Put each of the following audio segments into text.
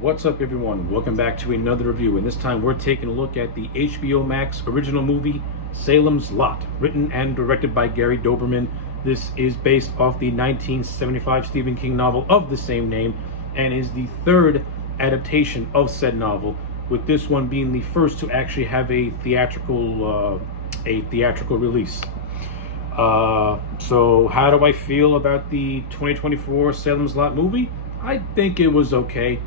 What's up, everyone? Welcome back to another review, and this time we're taking a look at the HBO Max original movie Salem's Lot, written and directed by Gary Doberman. This is based off the 1975 Stephen King novel of the same name and is the third adaptation of said novel, with this one being the first to actually have a theatrical release. So how do I feel about the 2024 Salem's Lot movie? I think it was okay.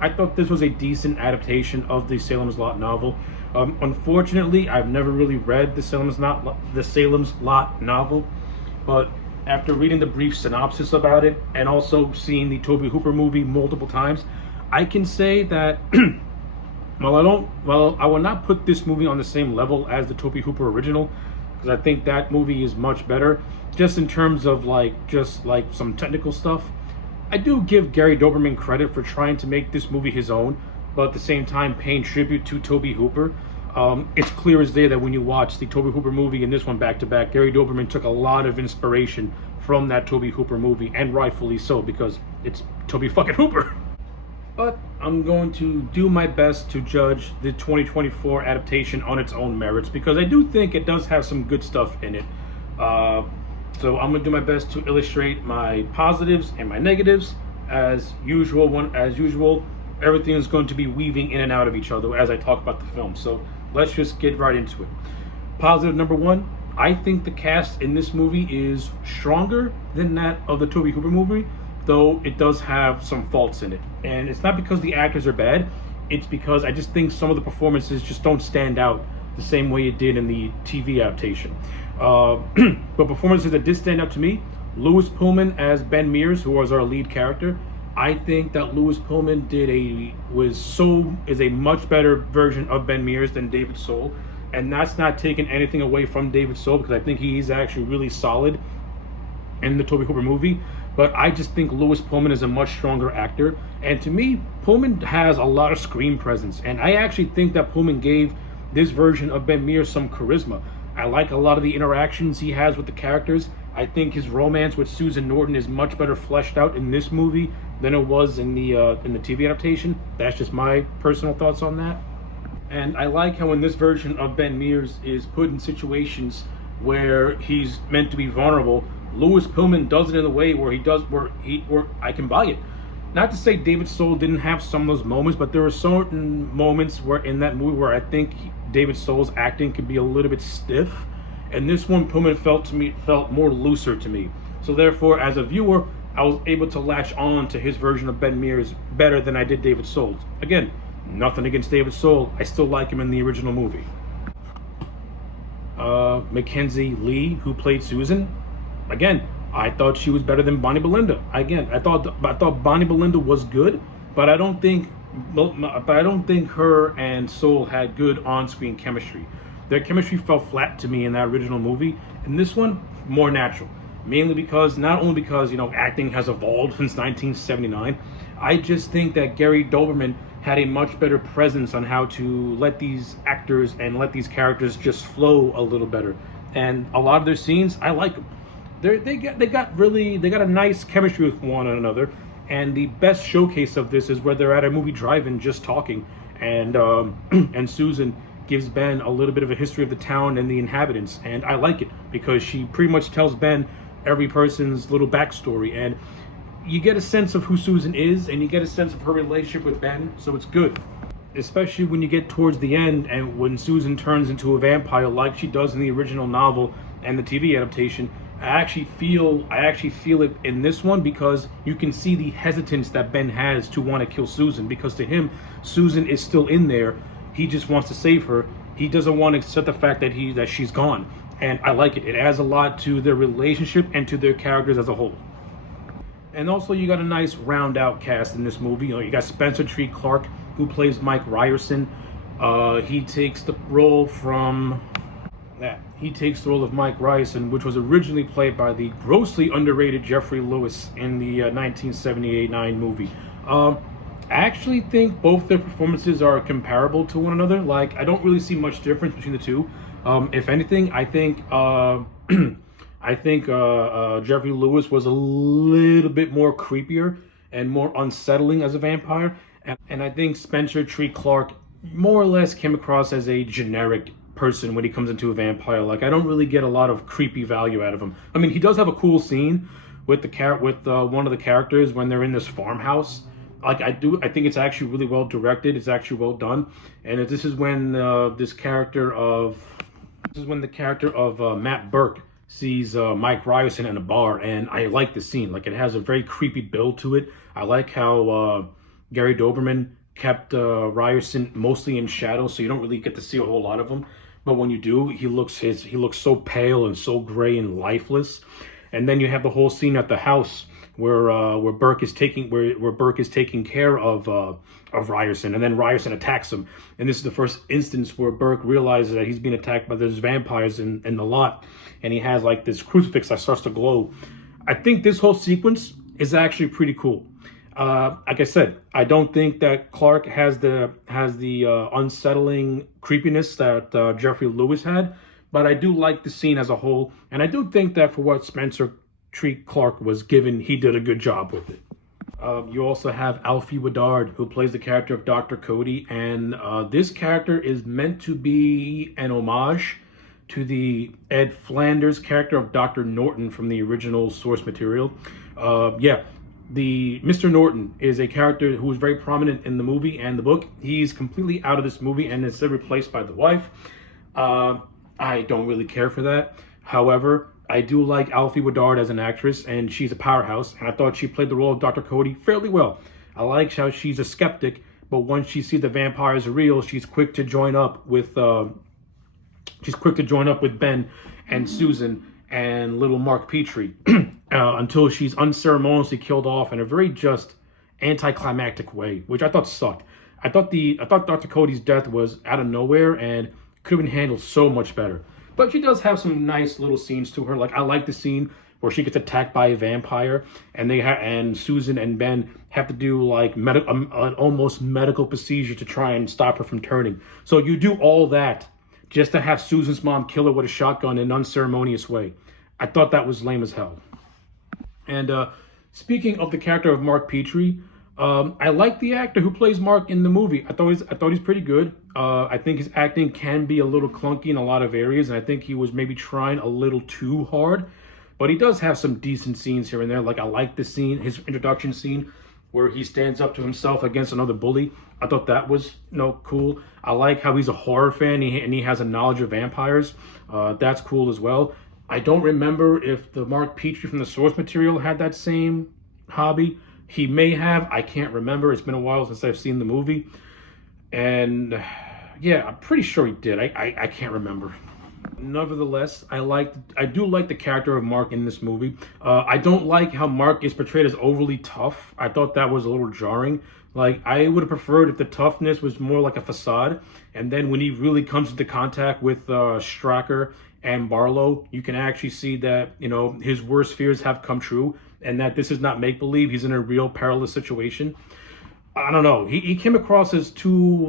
I thought this was a decent adaptation of the Salem's Lot novel. Unfortunately, I've never really read the Salem's Lot novel, but after reading the brief synopsis about it and also seeing the Tobe Hooper movie multiple times, I can say that I will not put this movie on the same level as the Tobe Hooper original, because I think that movie is much better, just in terms of just some technical stuff. I do give Gary Doberman credit for trying to make this movie his own, but at the same time paying tribute to Tobe Hooper. It's clear as day that when you watch the Tobe Hooper movie and this one back to back, Gary Doberman took a lot of inspiration from that Tobe Hooper movie, and rightfully so, because it's Tobe fucking Hooper. But I'm going to do my best to judge the 2024 adaptation on its own merits, because I do think it does have some good stuff in it. So I'm gonna do my best to illustrate my positives and my negatives. As usual, everything is going to be weaving in and out of each other as I talk about the film. So let's just get right into it. Positive number one, I think the cast in this movie is stronger than that of the Tobe Hooper movie, though it does have some faults in it. And it's not because the actors are bad, it's because I just think some of the performances just don't stand out the same way it did in the TV adaptation. But performances that did stand out to me, Louis Pullman as Ben Mears, who was our lead character. I think that Louis Pullman is a much better version of Ben Mears than David Soul, and that's not taking anything away from David Soul, because I think he's actually really solid in the Tobe Hooper movie. But I just think Louis Pullman is a much stronger actor, and to me, Pullman has a lot of screen presence, and I actually think that Pullman gave this version of Ben Mears some charisma. I like a lot of the interactions he has with the characters. I think his romance with Susan Norton is much better fleshed out in this movie than it was in the TV adaptation. That's just my personal thoughts on that. And I like how in this version of Ben Mears is put in situations where he's meant to be vulnerable. Louis Pullman does it in a way where I can buy it. Not to say David Soul didn't have some of those moments, but there were certain moments where in that movie where I think David Soul's acting could be a little bit stiff, and this one Pullman felt more looser to me. So therefore, as a viewer, I was able to latch on to his version of Ben Mears better than I did David Soul's. Again, nothing against David Soul, I still like him in the original movie. Mackenzie Lee, who played Susan, again, I thought she was better than Bonnie Belinda. Again, I thought Bonnie Belinda was good, but I don't think her and Soul had good on-screen chemistry. Their chemistry fell flat to me in that original movie. In this one, more natural. Mainly not only because acting has evolved since 1979. I just think that Gary Doberman had a much better presence on how to let these actors and let these characters just flow a little better. And a lot of their scenes, I like them. They got a nice chemistry with one another, and the best showcase of this is where they're at a movie drive-in just talking, and and Susan gives Ben a little bit of a history of the town and the inhabitants, and I like it because she pretty much tells Ben every person's little backstory, and you get a sense of who Susan is, and you get a sense of her relationship with Ben, so it's good. Especially when you get towards the end, and when Susan turns into a vampire like she does in the original novel and the TV adaptation. I actually feel it in this one, because you can see the hesitance that Ben has to want to kill Susan, because to him, Susan is still in there. He just wants to save her. He doesn't want to accept the fact that she's gone. And I like it. It adds a lot to their relationship and to their characters as a whole. And also, you got a nice round out cast in this movie. You got Spencer Treat Clark, who plays Mike Ryerson. He takes the role of Mike Ryerson, which was originally played by the grossly underrated Jeffrey Lewis in the 1978-9 movie. I actually think both their performances are comparable to one another. I don't really see much difference between the two. If anything, I think Jeffrey Lewis was a little bit more creepier and more unsettling as a vampire. And I think Spencer Treat Clark more or less came across as a generic person when he comes into a vampire. Like, I don't really get a lot of creepy value out of him. I mean, he does have a cool scene with one of the characters when they're in this farmhouse. Like, I think it's actually really well directed. It's actually well done. And this is when the character of Matt Burke sees Mike Ryerson in a bar, and I like the scene. Like, it has a very creepy build to it. I like how Gary Doberman kept Ryerson mostly in shadow, so you don't really get to see a whole lot of him. But when you do, he looks so pale and so gray and lifeless. And then you have the whole scene at the house where Burke is taking care of Ryerson, and then Ryerson attacks him. And this is the first instance where Burke realizes that he's being attacked by those vampires in the lot, and he has like this crucifix that starts to glow. I think this whole sequence is actually pretty cool. Like I said, I don't think that Clark has the unsettling creepiness that Jeffrey Lewis had, but I do like the scene as a whole, and I do think that for what Spencer Treat Clark was given, he did a good job with it. You also have Alfie Woodard, who plays the character of Dr. Cody, and this character is meant to be an homage to the Ed Flanders character of Dr. Norton from the original source material. The Mr. Norton is a character who is very prominent in the movie and the book. He's completely out of this movie and is replaced by the wife. I don't really care for that. However, I do like Alfie Woodard as an actress, and she's a powerhouse, and I thought she played the role of Dr. Cody fairly well. I like how she's a skeptic, but once she sees the vampires are real, she's quick to join up with Ben and Susan and little Mark Petrie until she's unceremoniously killed off in a very just anticlimactic way, which I thought sucked. I thought Dr. Cody's death was out of nowhere and could have been handled so much better. But she does have some nice little scenes to her. Like, I like the scene where she gets attacked by a vampire, and and Susan and Ben have to do like an almost medical procedure to try and stop her from turning. So you do all that just to have Susan's mom kill her with a shotgun in an unceremonious way. I thought that was lame as hell. And speaking of the character of Mark Petrie, I like the actor who plays Mark in the movie. I thought he's pretty good. I think his acting can be a little clunky in a lot of areas, and I think he was maybe trying a little too hard. But he does have some decent scenes here and there. Like, I like the scene, his introduction scene, where he stands up to himself against another bully. I thought that was cool. I like how he's a horror fan and he has a knowledge of vampires. That's cool as well. I don't remember if the Mark Petrie from the source material had that same hobby. He may have. I can't remember. It's been a while since I've seen the movie. And yeah, I'm pretty sure he did. I can't remember. Nevertheless, I do like the character of Mark in this movie. I don't like how Mark is portrayed as overly tough. I thought that was a little jarring. Like, I would have preferred if the toughness was more like a facade, and then when he really comes into contact with Stracker and Barlow, you can actually see that, his worst fears have come true, and that this is not make-believe. He's in a real perilous situation. I don't know. He came across as too,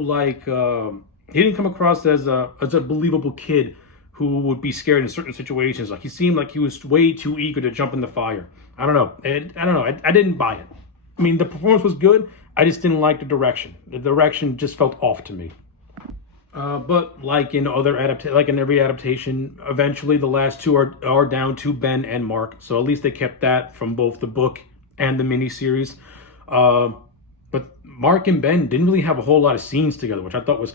he didn't come across as a believable kid who would be scared in certain situations. Like, he seemed like he was way too eager to jump in the fire. I don't know. I didn't buy it. I mean, the performance was good. I just didn't like the direction. The direction just felt off to me. But like in every adaptation, eventually the last two are down to Ben and Mark. So at least they kept that from both the book and the miniseries. But Mark and Ben didn't really have a whole lot of scenes together, which I thought was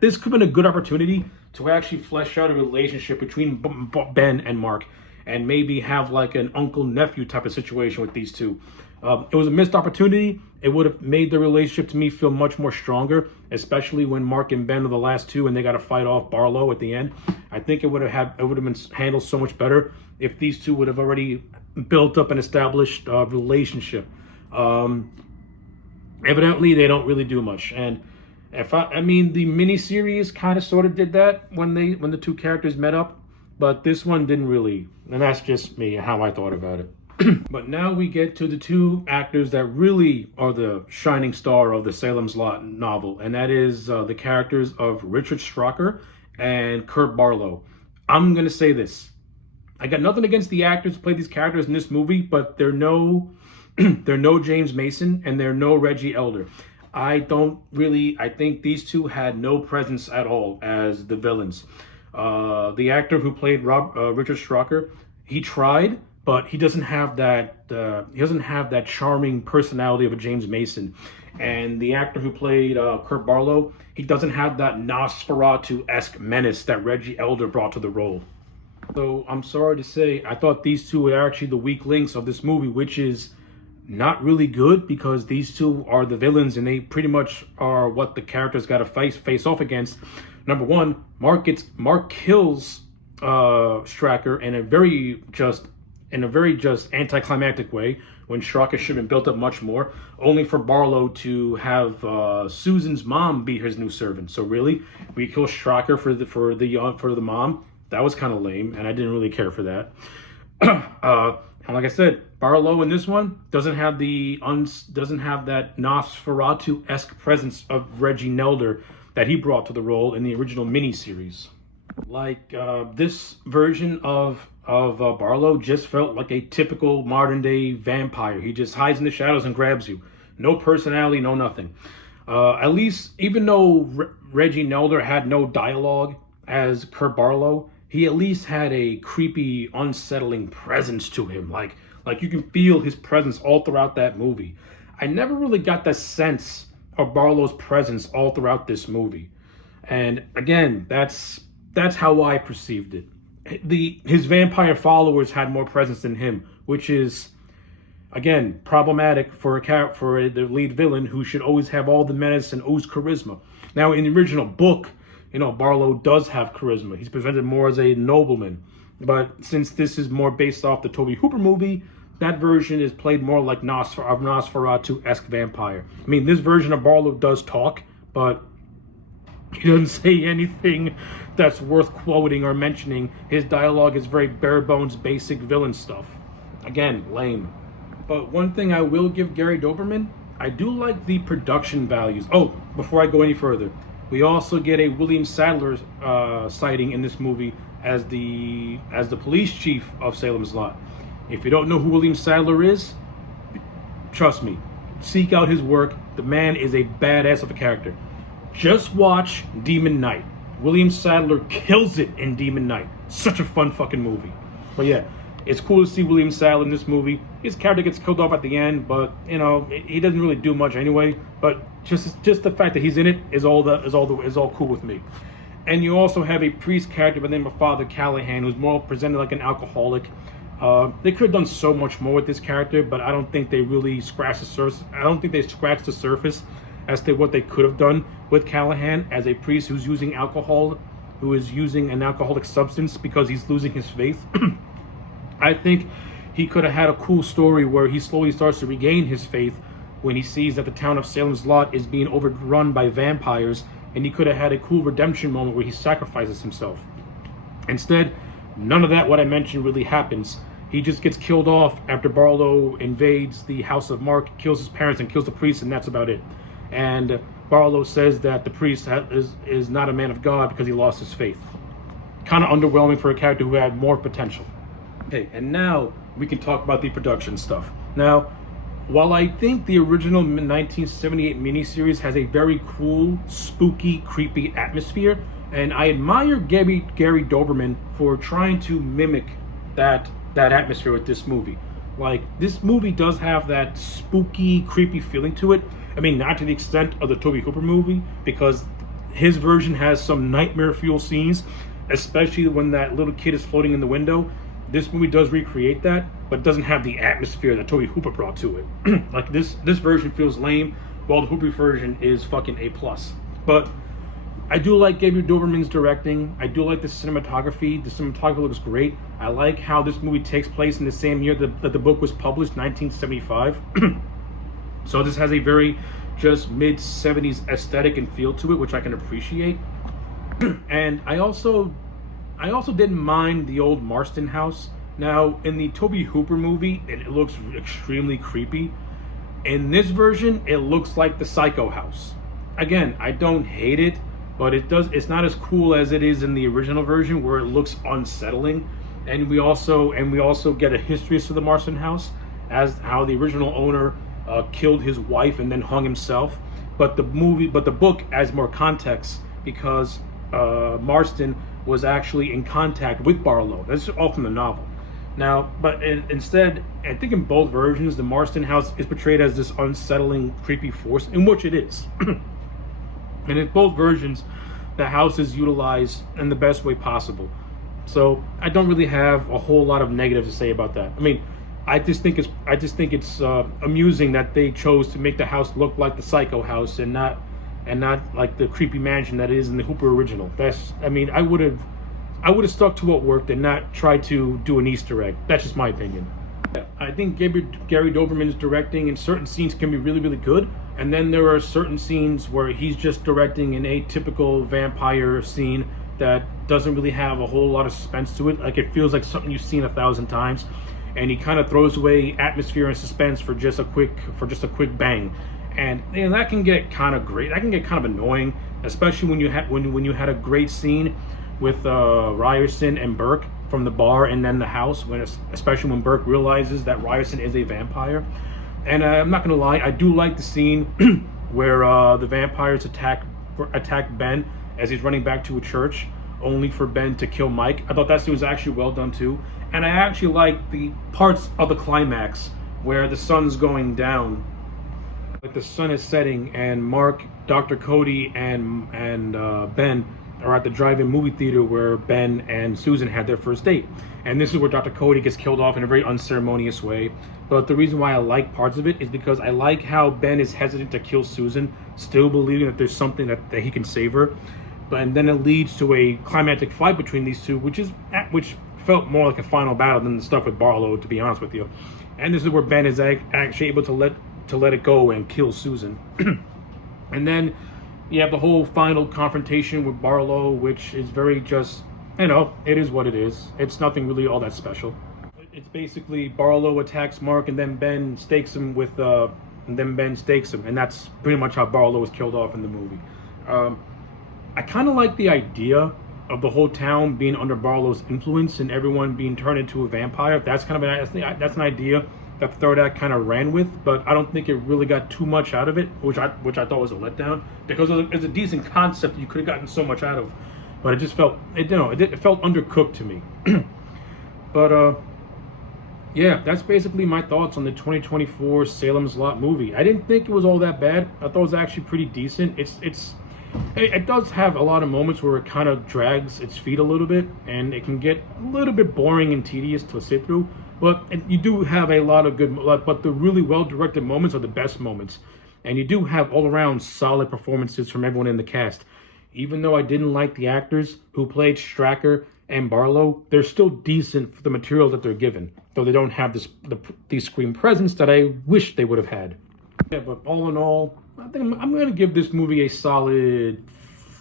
this could have been a good opportunity to actually flesh out a relationship between Ben and Mark, and maybe have like an uncle-nephew type of situation with these two. It was a missed opportunity. It would have made the relationship to me feel much more stronger, especially when Mark and Ben are the last two and they got to fight off Barlow at the end. I think it would have been handled so much better if these two would have already built up an established relationship. Evidently, they don't really do much, and the miniseries kind of sort of did that when the two characters met up, but this one didn't really, and that's just me, how I thought about it. But now we get to the two actors that really are the shining star of the Salem's Lot novel, and that is the characters of Richard Stracker and Kurt Barlow. I'm going to say this. I got nothing against the actors who play these characters in this movie, but they're no they're no James Mason and they're no Reggie Elder. I think these two had no presence at all as the villains. The actor who played Richard Straka, he tried, but he doesn't have that. He doesn't have that charming personality of a James Mason. And the actor who played Kurt Barlow, he doesn't have that Nosferatu-esque menace that Reggie Elder brought to the role. So I'm sorry to say, I thought these two were actually the weak links of this movie, which is not really good because these two are the villains and they pretty much are what the characters got to face off against. Number one, Mark kills Straka in a very just anticlimactic way when Straka should have been built up much more, only for Barlow to have Susan's mom be his new servant. So really, we kill Straka for the mom. That was kind of lame, and I didn't really care for that. And like I said, Barlow in this one doesn't have that Nosferatu-esque presence of Reggie Nelder that he brought to the role in the original miniseries. Like this version of Barlow just felt like a typical modern day vampire. He just hides in the shadows and grabs you. No personality, no nothing. At least, even though Reggie Nelder had no dialogue as Kurt Barlow, he at least had a creepy, unsettling presence to him. Like you can feel his presence all throughout that movie. I never really got the sense of Barlow's presence all throughout this movie. And again, that's how I perceived it. His vampire followers had more presence than him, which is, again, problematic for the lead villain who should always have all the menace and ooze charisma. Now, in the original book, Barlow does have charisma. He's presented more as a nobleman. But since this is more based off the Tobe Hooper movie, that version is played more like Nosferatu-esque vampire. I mean, this version of Barlow does talk, but he doesn't say anything that's worth quoting or mentioning. His dialogue is very bare bones, basic villain stuff. Again, lame. But one thing I will give Gary Doberman, I do like the production values. Oh, before I go any further, we also get a William Sadler sighting in this movie as the police chief of Salem's Lot. If you don't know who William Sadler is, trust me, seek out his work. The man is a badass of a character. Just watch Demon Knight. William Sadler kills it in Demon Knight. Such a fun fucking movie. But yeah, it's cool to see William Sadler in this movie. His character gets killed off at the end, but he doesn't really do much anyway. But just the fact that he's in it is all cool with me. And you also have a priest character by the name of Father Callahan, who's more presented like an alcoholic. They could have done so much more with this character, but I don't think they really scratched the surface. I don't think they scratched the surface as to what they could have done with Callahan as a priest who's using alcohol, who is using an alcoholic substance because he's losing his faith. I think he could have had a cool story where he slowly starts to regain his faith when he sees that the town of Salem's Lot is being overrun by vampires, and he could have had a cool redemption moment where he sacrifices himself. Instead, none of that what I mentioned really happens. He just gets killed off after Barlow invades the house of Mark, kills his parents, and kills the priest, and that's about it. And Barlow says that the priest is not a man of God because he lost his faith. Kind of underwhelming for a character who had more potential. Okay, and now we can talk about the production stuff. Now, while I think the original 1978 miniseries has a very cool, spooky, creepy atmosphere, and I admire Gary Doberman for trying to mimic that atmosphere with this movie. Like, this movie does have that spooky, creepy feeling to it. I mean, not to the extent of the Tobe Hooper movie, because his version has some nightmare fuel scenes, especially when that little kid is floating in the window. This movie does recreate that, but doesn't have the atmosphere that Tobe Hooper brought to it. Like, this version feels lame, while the Hooper version is fucking A+. But I do like Gary Doberman's directing. I do like the cinematography. The cinematography looks great. I like how this movie takes place in the same year that the book was published, 1975. So this has a very just mid-70s aesthetic and feel to it, which I can appreciate. And I also didn't mind the old Marston house. Now, in the Tobe Hooper movie, it looks extremely creepy. In this version, it looks like the Psycho house. Again, I don't hate it, but it's not as cool as it is in the original version, where it looks unsettling. And we also get a history to the Marston house. as how the original owner killed his wife and then hung himself. But the book adds more context because Marston was actually in contact with Barlow. That's all from the novel. Now, but instead, I think in both versions, the Marston house is portrayed as this unsettling, creepy force, in which it is. And in both versions, the house is utilized in the best way possible. So I don't really have a whole lot of negative to say about that. I mean, I just think it's amusing that they chose to make the house look like the Psycho house and not like the creepy mansion that it is in the Hooper original. I mean, I would have stuck to what worked and not try to do an Easter egg. That's just my opinion. I think Gary Doberman's directing in certain scenes can be really, really good. And then there are certain scenes where he's just directing an atypical vampire scene that doesn't really have a whole lot of suspense to it. Like, it feels like something you've seen 1,000 times. And he kind of throws away atmosphere and suspense for just a quick bang. And that can get kind of great. That can get kind of annoying, especially when you had a great scene with Ryerson and Burke from the bar and then the house, especially when Burke realizes that Ryerson is a vampire. And I'm not gonna lie, I do like the scene where the vampires attack Ben as he's running back to a church, only for Ben to kill Mike. I thought that scene was actually well done too. And I actually like the parts of the climax where the sun's going down, like the sun is setting, and Mark, Dr. Cody, and Ben are at the drive-in movie theater where Ben and Susan had their first date. And this is where Dr. Cody gets killed off in a very unceremonious way. But the reason why I like parts of it is because I like how Ben is hesitant to kill Susan, still believing that there's something that he can save her. And then it leads to a climactic fight between these two, which felt more like a final battle than the stuff with Barlow, to be honest with you. And this is where Ben is actually able to let it go and kill Susan. And then you have the whole final confrontation with Barlow, which is very just, it is what it is. It's nothing really all that special. It's basically Barlow attacks Mark and then Ben stakes him and that's pretty much how Barlow was killed off in the movie. I kind of like the idea of the whole town being under Barlow's influence and everyone being turned into a vampire. That's an idea that the third act kind of ran with, but I don't think it really got too much out of it, which I thought was a letdown, because it's a decent concept you could have gotten so much out of, but it just felt it felt undercooked to me. But yeah, that's basically my thoughts on the 2024 Salem's Lot movie. I didn't think it was all that bad. I thought it was actually pretty decent. It does have a lot of moments where it kind of drags its feet a little bit, and it can get a little bit boring and tedious to sit through. But you do have a lot of but the really well-directed moments are the best moments. And you do have all-around solid performances from everyone in the cast. Even though I didn't like the actors who played Stracker and Barlow, they're still decent for the material that they're given, though they don't have the screen presence that I wish they would have had. Yeah, but all in all, I think I'm going to give this movie a solid,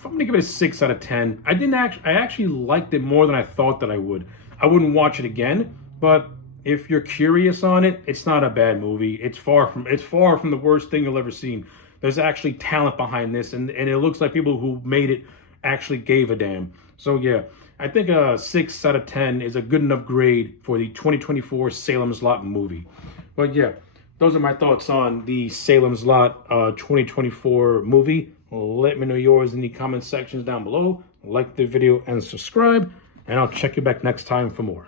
I'm going to give it a 6 out of 10. I actually liked it more than I thought that I would. I wouldn't watch it again, but if you're curious on it, it's not a bad movie. It's far from the worst thing you'll ever seen. There's actually talent behind this, and it looks like people who made it actually gave a damn. So yeah, I think a 6 out of 10 is a good enough grade for the 2024 Salem's Lot movie. But yeah, those are my thoughts on the Salem's Lot 2024 movie. Let me know yours in the comment sections down below. Like the video and subscribe, and I'll check you back next time for more.